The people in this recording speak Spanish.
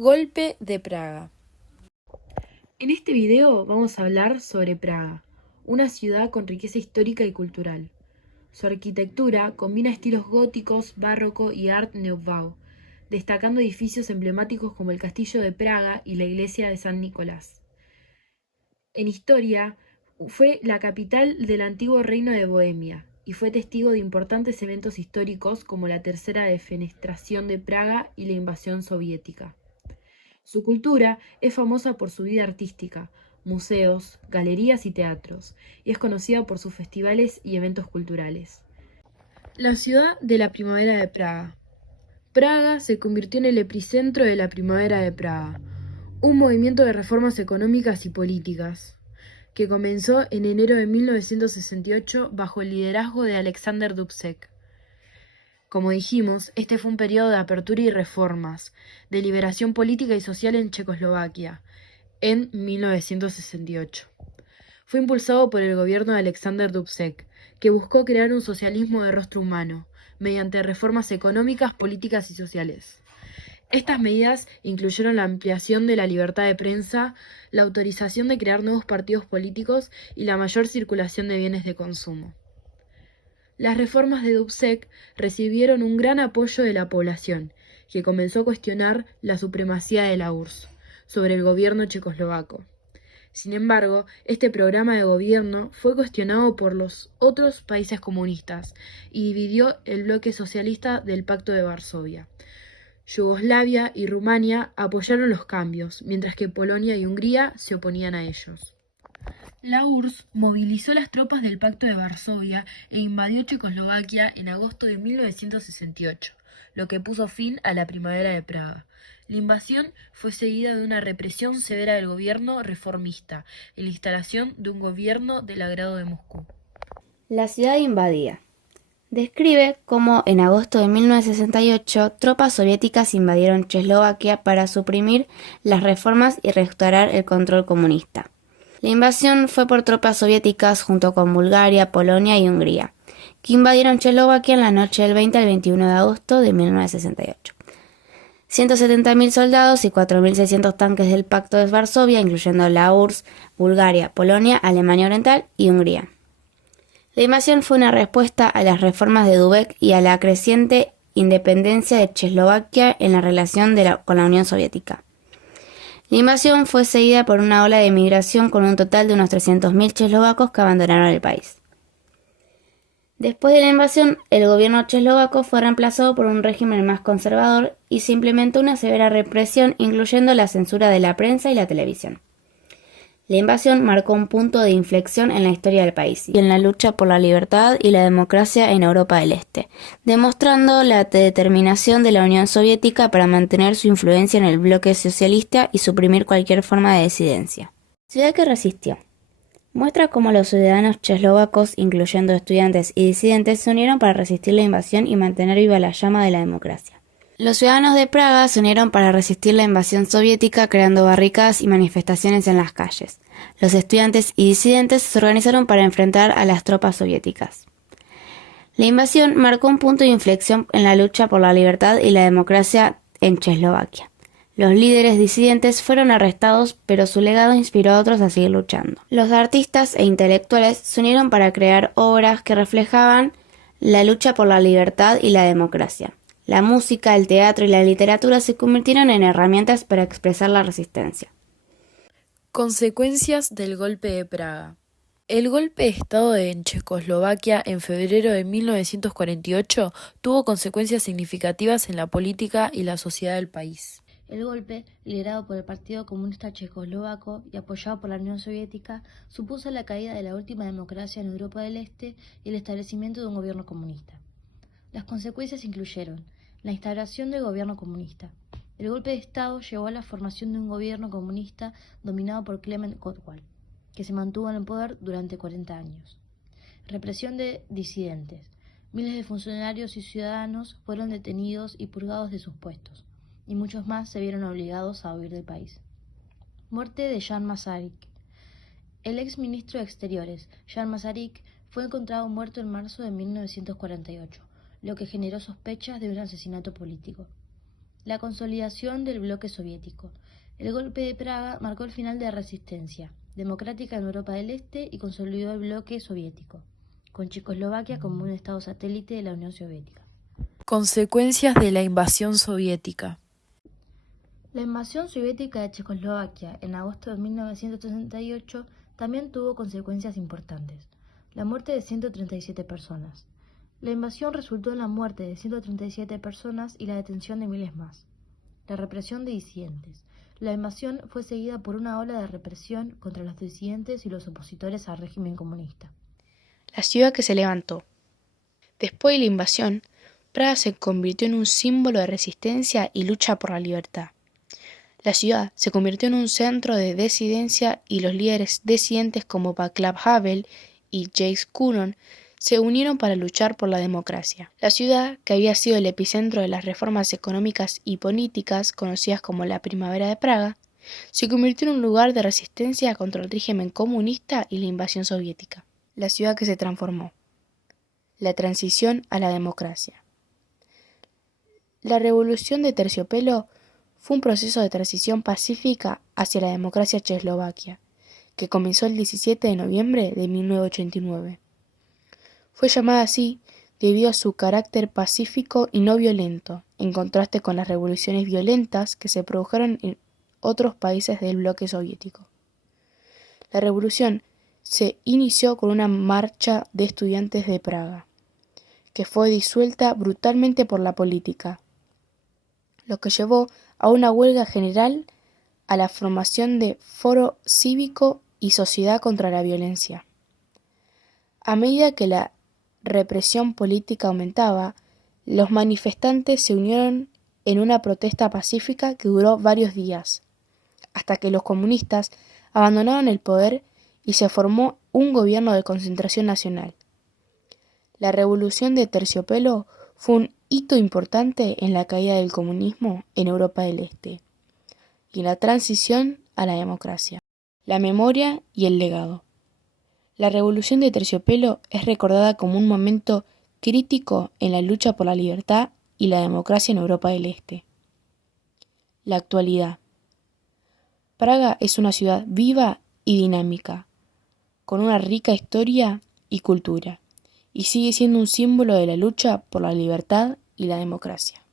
Golpe de Praga. En este video vamos a hablar sobre Praga, una ciudad con riqueza histórica y cultural. Su arquitectura combina estilos góticos, barroco y Art Nouveau, destacando edificios emblemáticos como el Castillo de Praga y la iglesia de San Nicolás. En historia, fue la capital del antiguo reino de Bohemia y fue testigo de importantes eventos históricos como la Tercera Defenestración de Praga y la invasión soviética. Su cultura es famosa por su vida artística, museos, galerías y teatros, y es conocida por sus festivales y eventos culturales. La ciudad de la primavera de Praga. Praga se convirtió en el epicentro de la primavera de Praga, un movimiento de reformas económicas y políticas que comenzó en enero de 1968 bajo el liderazgo de Alexander Dubček. Como dijimos, este fue un periodo de apertura y reformas, de liberación política y social en Checoslovaquia, en 1968. Fue impulsado por el gobierno de Alexander Dubček, que buscó crear un socialismo de rostro humano, mediante reformas económicas, políticas y sociales. Estas medidas incluyeron la ampliación de la libertad de prensa, la autorización de crear nuevos partidos políticos y la mayor circulación de bienes de consumo. Las reformas de Dubček recibieron un gran apoyo de la población, que comenzó a cuestionar la supremacía de la URSS sobre el gobierno checoslovaco. Sin embargo, este programa de gobierno fue cuestionado por los otros países comunistas y dividió el bloque socialista del Pacto de Varsovia. Yugoslavia y Rumania apoyaron los cambios, mientras que Polonia y Hungría se oponían a ellos. La URSS movilizó las tropas del Pacto de Varsovia e invadió Checoslovaquia en agosto de 1968, lo que puso fin a la primavera de Praga. La invasión fue seguida de una represión severa del gobierno reformista y la instalación de un gobierno del agrado de Moscú. La ciudad invadida. Describe cómo en agosto de 1968 tropas soviéticas invadieron Checoslovaquia para suprimir las reformas y restaurar el control comunista. La invasión fue por tropas soviéticas junto con Bulgaria, Polonia y Hungría, que invadieron Checoslovaquia en la noche del 20 al 21 de agosto de 1968. 170.000 soldados y 4.600 tanques del Pacto de Varsovia, incluyendo la URSS, Bulgaria, Polonia, Alemania Oriental y Hungría. La invasión fue una respuesta a las reformas de Dubček y a la creciente independencia de Checoslovaquia en la relación con la Unión Soviética. La invasión fue seguida por una ola de migración con un total de unos 300.000 checoslovacos que abandonaron el país. Después de la invasión, el gobierno checoslovaco fue reemplazado por un régimen más conservador y se implementó una severa represión, incluyendo la censura de la prensa y la televisión. La invasión marcó un punto de inflexión en la historia del país y en la lucha por la libertad y la democracia en Europa del Este, demostrando la determinación de la Unión Soviética para mantener su influencia en el bloque socialista y suprimir cualquier forma de disidencia. Ciudad que resistió. Muestra cómo los ciudadanos checoslovacos, incluyendo estudiantes y disidentes, se unieron para resistir la invasión y mantener viva la llama de la democracia. Los ciudadanos de Praga se unieron para resistir la invasión soviética creando barricadas y manifestaciones en las calles. Los estudiantes y disidentes se organizaron para enfrentar a las tropas soviéticas. La invasión marcó un punto de inflexión en la lucha por la libertad y la democracia en Checoslovaquia. Los líderes disidentes fueron arrestados, pero su legado inspiró a otros a seguir luchando. Los artistas e intelectuales se unieron para crear obras que reflejaban la lucha por la libertad y la democracia. La música, el teatro y la literatura se convirtieron en herramientas para expresar la resistencia. Consecuencias del golpe de Praga. El golpe de Estado en Checoslovaquia en febrero de 1948 tuvo consecuencias significativas en la política y la sociedad del país. El golpe, liderado por el Partido Comunista Checoslovaco y apoyado por la Unión Soviética, supuso la caída de la última democracia en Europa del Este y el establecimiento de un gobierno comunista. Las consecuencias incluyeron la instauración del gobierno comunista. El golpe de Estado llevó a la formación de un gobierno comunista dominado por Klement Gottwald, que se mantuvo en el poder durante 40 años. Represión de disidentes. Miles de funcionarios y ciudadanos fueron detenidos y purgados de sus puestos, y muchos más se vieron obligados a huir del país. Muerte de Jan Masaryk. El ex ministro de Exteriores, Jan Masaryk, fue encontrado muerto en marzo de 1948, lo que generó sospechas de un asesinato político. La consolidación del bloque soviético. El golpe de Praga marcó el final de la resistencia democrática en Europa del Este y consolidó el bloque soviético, con Checoslovaquia como un estado satélite de la Unión Soviética. Consecuencias de la invasión soviética. La invasión soviética de Checoslovaquia en agosto de 1968 también tuvo consecuencias importantes. La muerte de 137 personas. La invasión resultó en la muerte de 137 personas y la detención de miles más. La represión de disidentes. La invasión fue seguida por una ola de represión contra los disidentes y los opositores al régimen comunista. La ciudad que se levantó. Después de la invasión, Praga se convirtió en un símbolo de resistencia y lucha por la libertad. La ciudad se convirtió en un centro de disidencia y los líderes disidentes como Václav Havel y Jacques Couron se unieron para luchar por la democracia. La ciudad, que había sido el epicentro de las reformas económicas y políticas conocidas como la Primavera de Praga, se convirtió en un lugar de resistencia contra el régimen comunista y la invasión soviética. La ciudad que se transformó. La transición a la democracia. La Revolución de Terciopelo fue un proceso de transición pacífica hacia la democracia checoslovaquia, que comenzó el 17 de noviembre de 1989. Fue llamada así debido a su carácter pacífico y no violento, en contraste con las revoluciones violentas que se produjeron en otros países del bloque soviético. La revolución se inició con una marcha de estudiantes de Praga, que fue disuelta brutalmente por la política, lo que llevó a una huelga general, a la formación de Foro Cívico y Sociedad contra la Violencia. A medida que la represión política aumentaba, los manifestantes se unieron en una protesta pacífica que duró varios días, hasta que los comunistas abandonaron el poder y se formó un gobierno de concentración nacional. La Revolución de Terciopelo fue un hito importante en la caída del comunismo en Europa del Este y en la transición a la democracia. La memoria y el legado. La Revolución de Terciopelo es recordada como un momento crítico en la lucha por la libertad y la democracia en Europa del Este. La actualidad. Praga es una ciudad viva y dinámica, con una rica historia y cultura, y sigue siendo un símbolo de la lucha por la libertad y la democracia.